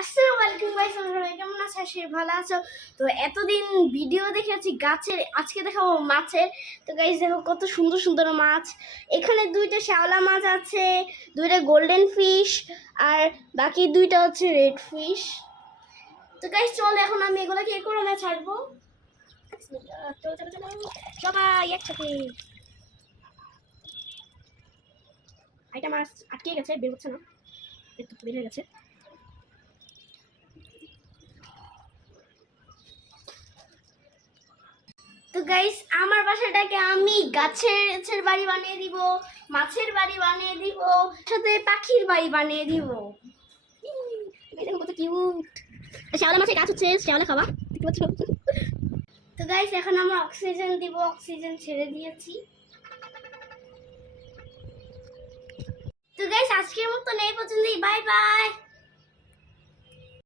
আসসালামু আলাইকুম গাইস সবাই কেমন আছো? সে ভালো আছো। তো এতদিন ভিডিও দেখেছি গাছের, আজকে দেখাবো মাছের। তো গাইস দেখো কত সুন্দর সুন্দর মাছ। এখানে দুইটা শ্যাওলা মাছ আছে, দুইটা গোল্ডেন ফিশ আর বাকি দুইটা হচ্ছে রেড ফিশ তো গাইস চল এখন আমি এগুলোকে এ করে না ছাড়বো। সবাই একসাথে। এটা মাছ আটকে গেছে, বের হচ্ছে না। বের গেছে। তো গাইস আমার বাসাটাকে আমি গাছের বাড়ি বানিয়ে দিব মাছের বাড়ি বানিয়ে দিব সাথে পাখির বাড়ি বানিয়ে দিব। দেখো কত কিউট শ্যাওলা মাছের গাছ হচ্ছে শ্যাওলা খাওয়া তো গাইস এখন আমরা অক্সিজেন দিব অক্সিজেন ছেড়ে দিয়েছি। তো গাইস আজকের মতো এই পর্যন্তই বাই বাই